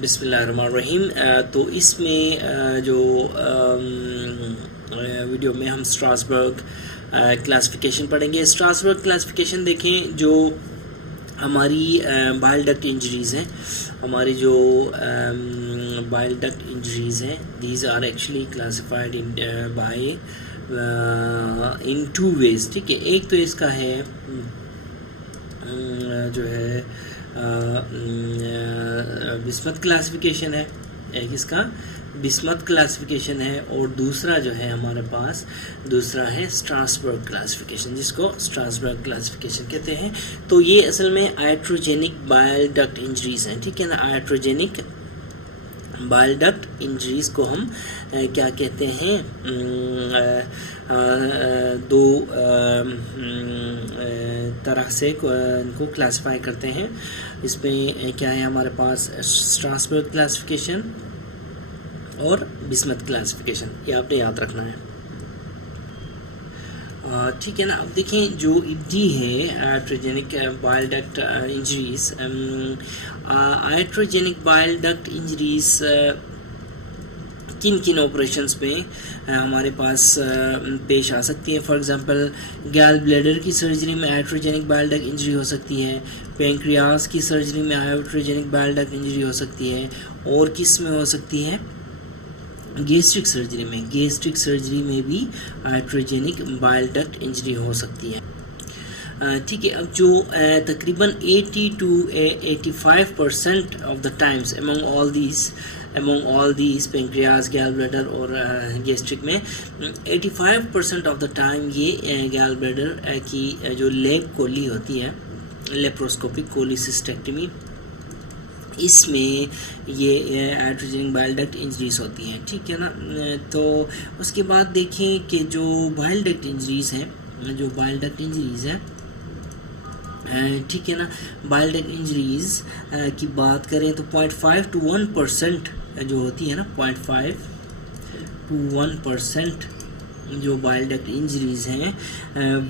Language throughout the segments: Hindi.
बिस्मिल्लाहिर्रहमानिर्रहीम। तो इसमें जो वीडियो में हम स्ट्रासबर्ग क्लासिफिकेशन पढ़ेंगे। स्ट्रासबर्ग क्लासिफिकेशन देखें, जो हमारी बाइल डक्ट इंजरीज़ हैं, हमारी जो बाइल डक्ट इंजरीज़ हैं, these are actually classified in by in two ways. ठीक है, एक तो इसका है जो है बिस्मथ क्लासिफिकेशन है, एक इसका बिस्मथ क्लासिफिकेशन है, और दूसरा जो है हमारे पास दूसरा है स्ट्रासबर्ग क्लासिफिकेशन, जिसको स्ट्रासबर्ग क्लासिफिकेशन कहते हैं। तो ये असल में आयट्रोजेनिक बाइल डक्ट इंजरीज हैं। ठीक है ना, आयट्रोजेनिक बाइल डक्ट इंजरीज को हम क्या कहते हैं, दो तरह से इनको क्लासिफाई करते हैं। इसमें क्या है हमारे पास स्ट्रासबर्ग क्लासिफिकेशन और बिस्मथ क्लासिफिकेशन, ये आपने याद रखना है। ठीक है ना। अब देखें जो ईडी है iatrogenic bile duct injuries, iatrogenic bile duct injuries किन किन ऑपरेशंस में हमारे पास पेश आ सकती है। फॉर एग्जांपल गैल ब्लैडर की सर्जरी में आयट्रोजेनिक बाइल डक्ट इंजरी हो सकती है, पेंक्रियास की सर्जरी में आयट्रोजेनिक बाइल डक्ट इंजरी हो सकती है, और किस में हो सकती है, गैस्ट्रिक सर्जरी में। गैस्ट्रिक सर्जरी में भी आयट्रोजेनिक बाइल डक्ट इंजरी हो सकती है। ठीक है, अब जो तकरीबन 80 to 85% of the times among all these pancreas, गैल ब्लैडर और गैस्ट्रिक में 85% ऑफ द टाइम ये गैल ब्लैडर की जो लेप कोली होती है, लेप्रोस्कोपिक कोलिसिस्टेक्टमी, इसमें ये आयट्रोजेनिक बाइल डक्ट इंजरीज होती हैं। ठीक है ना। तो उसके बाद देखें कि जो बाइल डक्ट इंजरीज हैं, जो बाइल डक्ट इंजरीज हैं, ठीक है ना, बाइल डक्ट इंजरीज की बात करें तो 0.5 to 1% जो होती है ना, 0.5 to 1% जो बाइल डक्ट इंजरीज हैं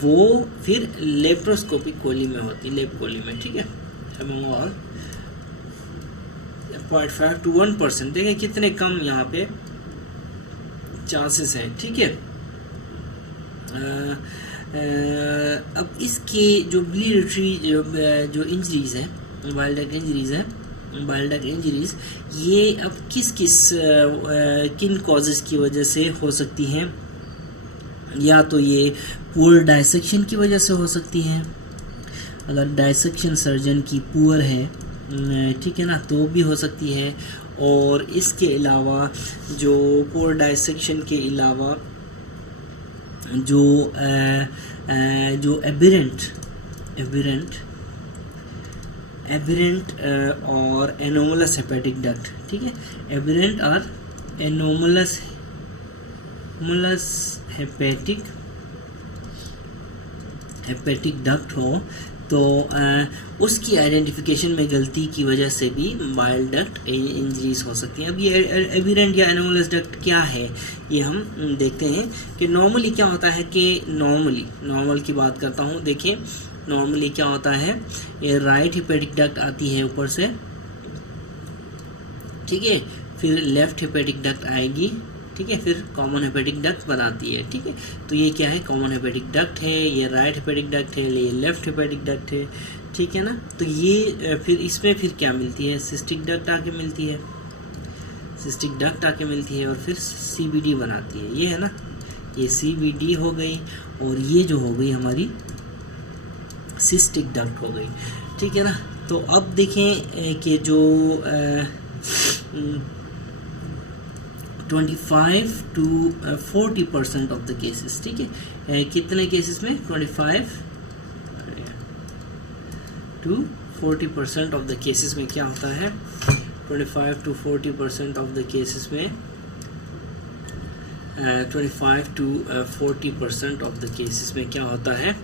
वो फिर लेप्रोस्कोपिक कोली में होती है, लेप कोली में। ठीक है, among all 0.5 to 1%। देखें कितने कम यहाँ पे चांसेस हैं। ठीक है, अब इसके जो ब्लीडरी जो इंजरीज हैं, बाइल डक्ट इंजरीज हैं, बाइल डक्ट इंजरीज ये अब किन कॉजेज़ की वजह से हो सकती हैं। या तो ये पुअर डायसेक्शन की वजह से हो सकती हैं, अगर डायसेक्शन सर्जन की पुअर है, ठीक है ना, तो भी हो सकती है। और इसके अलावा जो पुअर डायसेक्शन के अलावा जो एबेरेंट और एनोमलस हेपेटिक डक्ट, ठीक है, एबेरेंट और एनोमलस हेपेटिक डक्ट हो तो उसकी आइडेंटिफिकेशन में गलती की वजह से भी बाइल डक्ट इंजरीज हो सकती हैं। अब ये एबेरेंट या एनोमलस डक्ट क्या है, ये हम देखते हैं कि नॉर्मली क्या होता है कि नॉर्मल की बात करता हूँ। देखें नॉर्मली क्या होता है, ये राइट हेपेटिक डक्ट आती है ऊपर से, ठीक है, फिर लेफ्ट हेपेटिक डक्ट आएगी, ठीक है, फिर कॉमन हेपेटिक डक्ट बनाती है। ठीक है, तो ये क्या है, कॉमन हेपेटिक डक्ट है, ये राइट हेपेटिक डक्ट है, ये लेफ्ट हेपेटिक डक्ट है। ठीक है ना। तो ये फिर इसमें फिर क्या मिलती है, सिस्टिक डक्ट आके मिलती है, सिस्टिक डक्ट आके मिलती है, और फिर सीबीडी बनाती है। ये है ना, ये सीबीडी हो गई, और ये जो हो गई हमारी सिस्टिक डक्ट हो गई। ठीक है ना। तो अब देखें कि जो 25 to 40% ऑफ द केसेस, ठीक है, कितने केसेस में, 25 to 40% ऑफ द केसेस में क्या होता है, 25 to 40% ऑफ द केसेस में 25 to 40% ऑफ द केसेस में क्या होता है,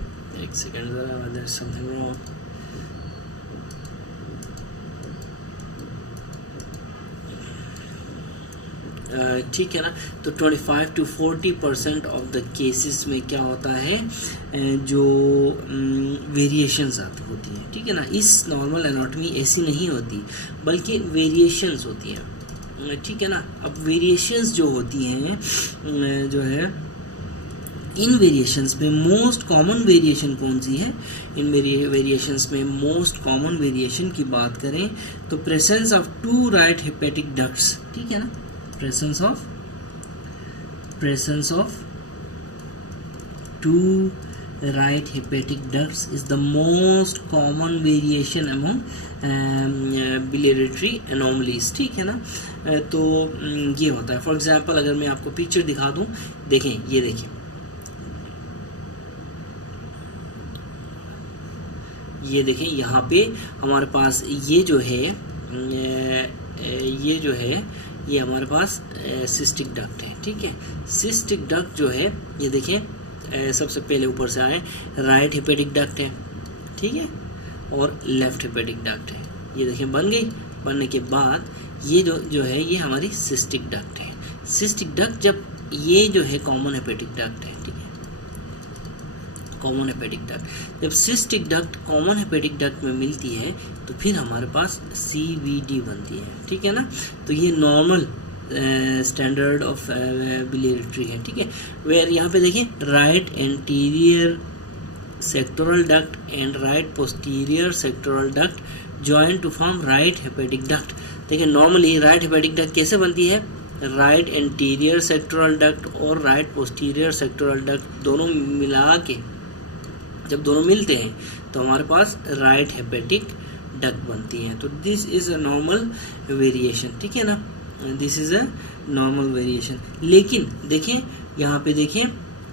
एक सेकेंड ज़रा, देयर इज समथिंग रॉन्ग। ठीक है ना। तो 25 to 40% ऑफ द केसेस में क्या होता है, जो वेरिएशंस होती हैं, ठीक है ना। इस नॉर्मल एनाटॉमी ऐसी नहीं होती, बल्कि वेरिएशंस होती हैं, ठीक है ना। अब वेरिएशंस जो होती हैं, जो है इन वेरिएशंस में मोस्ट कॉमन वेरिएशन कौन सी है, इन वेरिएशंस में मोस्ट कॉमन वेरिएशन की बात करें तो presence of 2 right hepatic ducts, ठीक है ना। presence of 2 right hepatic ducts is the most common variation among biliary anomalies, ठीक है ना। तो ये होता है। फॉर एग्जांपल अगर मैं आपको पिक्चर दिखा दूं, देखें, ये देखिए, ये देखें, यहाँ पे हमारे पास ये जो है, ये हमारे पास सिस्टिक डक्ट है, ठीक है। सिस्टिक डक्ट जो है, ये देखें, सबसे पहले ऊपर से आए, राइट हेपेटिक डक्ट है, ठीक है, और लेफ्ट हेपेटिक डक्ट है। ये देखें बन गई। बनने के बाद ये जो है ये हमारी सिस्टिक डक्ट है। सिस्टिक डक्ट जब ये जो है कॉमन हेपेटिक डक्ट है, ठीक है, कॉमन हेपेटिक डक्ट, जब cystic duct common hepatic duct में मिलती है तो फिर हमारे पास CVD बनती है, ठीक है ना। तो ये नॉर्मल स्टैंडर्ड ऑफ बिलियरी है, ठीक है। वेयर यहाँ पे देखिए, right anterior sectoral duct and right posterior sectoral duct join to form right hepatic duct. देखिए नॉर्मली राइट हेपेटिक डक्ट कैसे बनती है, राइट एंटीरियर सेक्टोरल डक्ट और राइट पोस्टीरियर सेक्टोरल डक्ट दोनों मिला के जब दोनों मिलते हैं तो हमारे पास राइट हेपेटिक डक्ट बनती है। तो this is a normal variation, ठीक है ना, this is a normal variation. लेकिन देखिए यहाँ पे देखें,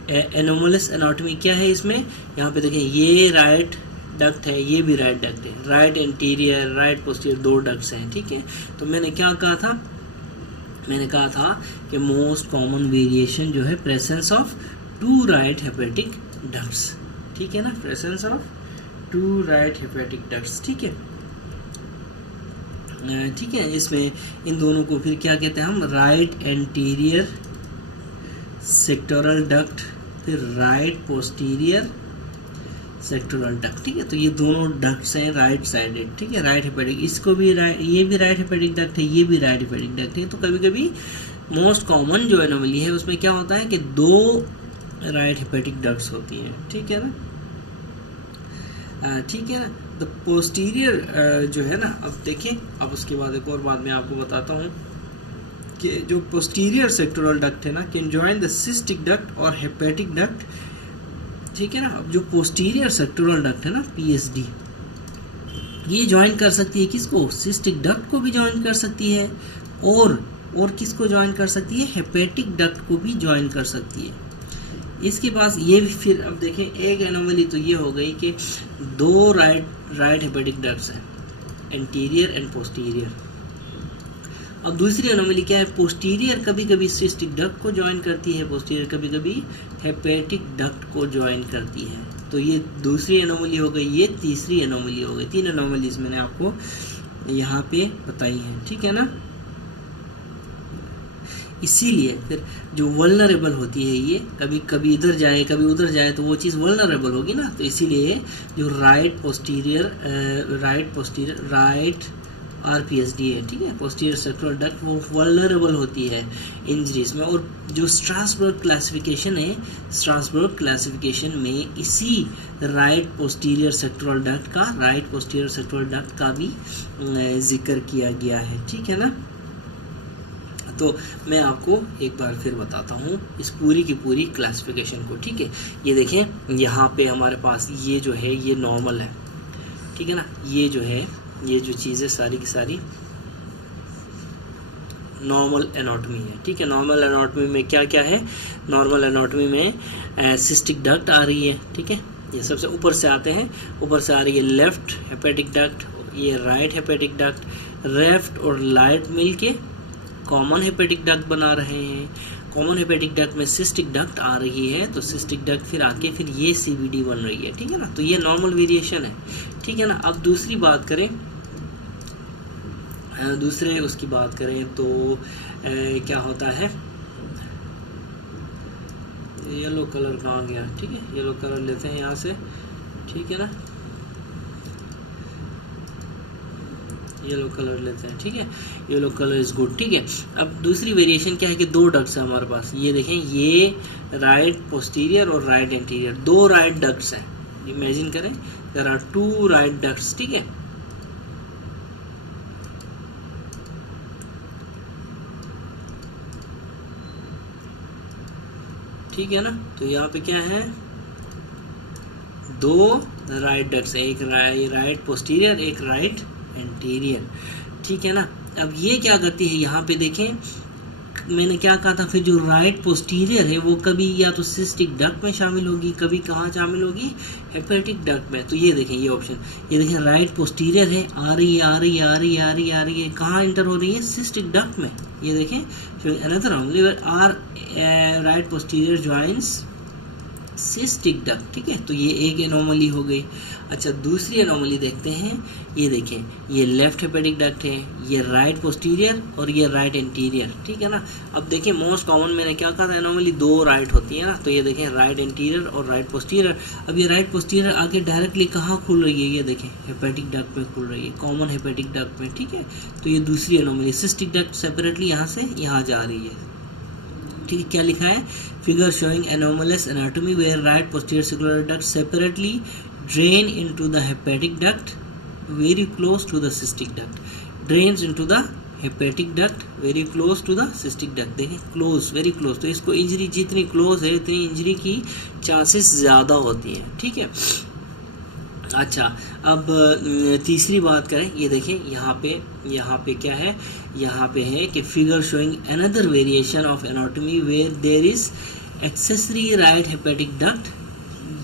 एनोमलस एनाटॉमी क्या है इसमें, यहाँ पे देखें, ये राइट डक्ट है, ये भी राइट डक्ट है, right anterior right posterior 2 ducts हैं, ठीक है। तो मैंने क्या कहा था, मैंने कहा था कि मोस्ट कॉमन वेरिएशन जो है presence of 2 right hepatic ducts, ठीक है ना, presence of 2 right hepatic ducts, ठीक है, ठीक है। इसमें इन दोनों को फिर क्या कहते हैं हम, राइट एंटीरियर सेक्टोरल डक्ट, फिर राइट पोस्टीरियर सेक्टोरल डक्ट, ठीक है। तो ये दोनों डक्ट्स हैं राइट साइडेड, ठीक है, राइट हेपेटिक, इसको भी ये भी राइट हेपेटिक डक्ट है, ये भी राइट हेपेटिक डक्ट है। तो कभी कभी मोस्ट कॉमन जो एनोमली है उसमें क्या होता है कि 2 राइट हेपेटिक डक्ट्स होती हैं, ठीक है ना, ठीक है ना। द पोस्टीरियर जो है ना, अब देखिए, अब उसके बाद एक और बात मैं आपको बताता हूँ कि जो पोस्टीरियर सेक्टोरल डक्ट है ना, can join the cystic duct और हेपेटिक डक्ट, ठीक है ना। अब जो पोस्टीरियर सेक्टोरल डक्ट है ना, PSD, ये ज्वाइन कर सकती है किसको, सिस्टिक डक्ट को भी ज्वाइन कर सकती है, और किसको ज्वाइन कर सकती है, हेपेटिक डक्ट को भी ज्वाइन कर सकती है। इसके पास ये भी फिर, अब देखें, एक एनोमली तो ये हो गई कि 2 राइट हेपेटिक डक्ट्स हैं, एंटीरियर एंड पोस्टीरियर। अब दूसरी एनोमली क्या है, पोस्टीरियर कभी कभी सिस्टिक डक्ट को ज्वाइन करती है, पोस्टीरियर कभी कभी हेपेटिक डक्ट को ज्वाइन करती है। तो ये दूसरी एनोमली हो गई, ये तीसरी एनोमली हो गई। 3 एनोमलीज मैंने आपको यहाँ पे बताई हैं, ठीक है ना। इसीलिए फिर जो वल्नरेबल होती है, ये कभी कभी इधर जाए कभी उधर जाए तो वो चीज़ वल्नरेबल होगी ना। तो इसीलिए जो राइट RPSD है, ठीक है, पोस्टीरियर सेक्टोरल डक्ट, वो वल्नरेबल होती है इंजरीज में। और जो स्ट्रासबर्ग क्लासिफिकेशन है, स्ट्रासबर्ग क्लासिफिकेशन में इसी राइट पोस्टीरियर सेक्टोरल डक्ट का भी जिक्र किया गया है, ठीक है ना। तो मैं आपको एक बार फिर बताता हूँ इस पूरी की पूरी क्लासिफिकेशन को, ठीक है। ये देखें, यहाँ पे हमारे पास ये जो है ये नॉर्मल है, ठीक है ना। ये जो है, ये जो चीज़ें सारी की सारी नॉर्मल एनाटॉमी है, ठीक है। नॉर्मल एनाटॉमी में क्या क्या है, नॉर्मल एनाटॉमी में सिस्टिक डक्ट आ रही है, ठीक है। ये सबसे ऊपर से आते हैं, ऊपर से आ रही है लेफ्ट हेपेटिक डक्ट, ये राइट हेपेटिक डक्ट, लेफ्ट और राइट मिल के कॉमन हेपेटिक डक्ट बना रहे हैं। कॉमन हेपेटिक डक्ट में सिस्टिक डक्ट आ रही है, तो सिस्टिक डक्ट फिर आके फिर ये CVD बन रही है, ठीक है ना। तो ये नॉर्मल वेरिएशन है, ठीक है ना। अब दूसरी बात करें, दूसरे उसकी बात करें तो क्या होता है, येलो कलर कहाँ गया, ठीक है, येलो कलर लेते हैं यहाँ से, ठीक है ना, येलो कलर लेते हैं, ठीक है, येलो कलर इज गुड, ठीक है। अब दूसरी वेरिएशन क्या है कि दो डक्ट्स है हमारे पास, ये देखें, ये राइट पोस्टीरियर और राइट एंटीरियर, दो राइट डक्ट्स हैं, इमेजिन करें there are two right ducts, ठीक है। ठीक है ना, तो यहाँ पे क्या है, दो राइट डक्ट्स, एक राइट पोस्टीरियर, एक राइट एंटीरियर, ठीक है ना। अब ये क्या करती है, यहाँ पे देखें, मैंने क्या कहा था, फिर जो राइट पोस्टीरियर है वो कभी या तो सिस्टिक डक्ट में शामिल होगी, कभी कहाँ शामिल होगी, हेपेटिक डक्ट में। तो ये देखें, ये ऑप्शन, ये देखें, राइट पोस्टीरियर है, आ रही है, कहाँ इंटर हो रही है, सिस्टिक डक्ट में, ये देखें। फिर another only are right posterior joins cystic duct, ठीक है, तो ये एक एनोमली हो गई। अच्छा, दूसरी एनोमली देखते हैं, ये देखें, ये लेफ्ट हेपेटिक डक्ट है, ये राइट पोस्टीरियर और ये राइट एंटीरियर, ठीक है ना। अब देखें, मोस्ट कॉमन मैंने क्या कहा था, एनोमली दो राइट होती है ना, तो ये देखें, राइट एंटीरियर और राइट पोस्टीरियर। अब ये राइट पोस्टीरियर आगे डायरेक्टली कहाँ खुल रही है, ये देखें, हेपेटिक डक्ट में खुल रही है, कॉमन हेपेटिक डक्ट में, ठीक है। तो ये दूसरी एनोमली, सिस्टिक डक्ट सेपरेटली यहाँ से यहाँ जा रही है, ठीक है। क्या लिखा है, figure showing anomalous anatomy where right posterior circular duct separately drain into the hepatic duct very close to the cystic duct, drains into the hepatic duct very close to the cystic duct, देखें, close, very close, तो इसको इंजरी जितनी क्लोज है उतनी इंजरी की चांसेस ज़्यादा होती हैं, ठीक है। अच्छा, अब तीसरी बात करें, ये देखें, यहाँ पे क्या है, यहाँ पे है कि figure showing another variation of anatomy where there is accessory right hepatic duct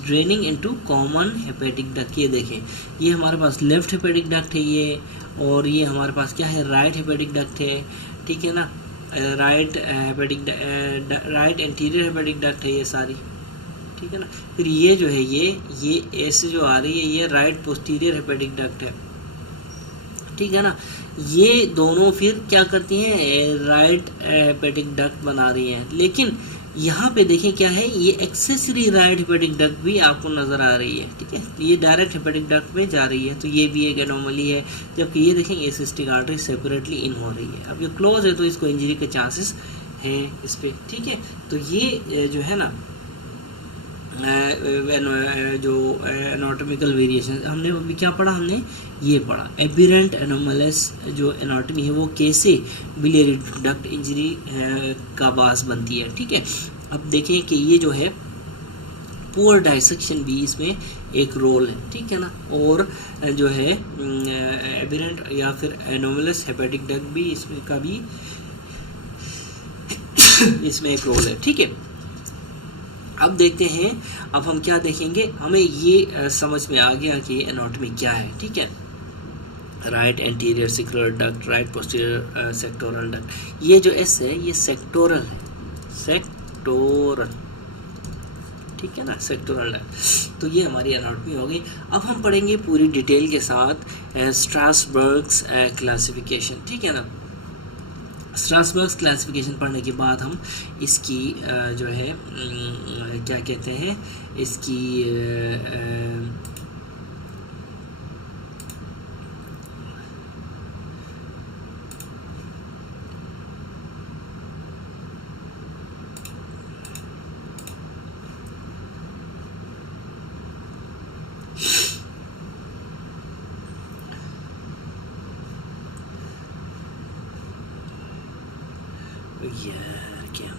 draining into common hepatic duct. ये देखें, ये हमारे पास लेफ्ट हेपेटिक डक्ट है ये, और ये हमारे पास क्या है, राइट हेपेटिक डक्ट है, ठीक है ना, राइट एंटीरियर हेपेटिक डक्ट है ये सारी, ठीक है ना। फिर ये जो है, ये ऐसे जो आ रही है, ये राइट पोस्टीरियर हेपेटिक डक्ट है, ठीक है ना। ये दोनों फिर क्या करती हैं, राइट हेपेटिक डक्ट बना रही हैं, लेकिन यहाँ पे देखें क्या है, ये एक्सेसरी राइट हेपेटिक डक्ट भी आपको नज़र आ रही है, ठीक है, ये डायरेक्ट हेपेटिक डक्ट में जा रही है, तो ये भी एक एनोमली है। जबकि ये देखें, ये सिस्टिक आर्टरी सेपरेटली इन हो रही है। अब ये क्लोज है तो इसको इंजरी के चांसेस हैं इस पर, ठीक है। तो ये जो है ना, जो एनाटॉमिकल वेरिएशन हमने अभी क्या पढ़ा, हमने ये पढ़ा एबिरेंट एनोमलस जो एनाटॉमी है वो कैसे बिलियरी डक्ट इंजरी का बास बनती है, ठीक है। अब देखें कि ये जो है पुअर डाइसेक्शन भी इसमें एक रोल है, ठीक है ना, और जो है एबिरेंट या फिर एनोमलस हेपेटिक डक्ट भी इसमें का भी इसमें एक रोल है, ठीक है। अब देखते हैं, अब हम क्या देखेंगे, हमें ये समझ में आ गया कि एनाटॉमी क्या है, ठीक है। Right anterior circular duct, right posterior sectoral duct, ये जो एस है ये सेक्टोरल है, सेक्टोरल, ठीक है ना, सेक्टोरल डक्ट। तो ये हमारी एनाटॉमी हो गई। अब हम पढ़ेंगे पूरी डिटेल के साथ स्ट्रासबर्ग्स क्लासिफिकेशन, ठीक है ना। स्ट्रासबर्ग्स क्लासिफिकेशन पढ़ने के बाद हम इसकी जो है क्या कहते हैं, इसकी यार क्या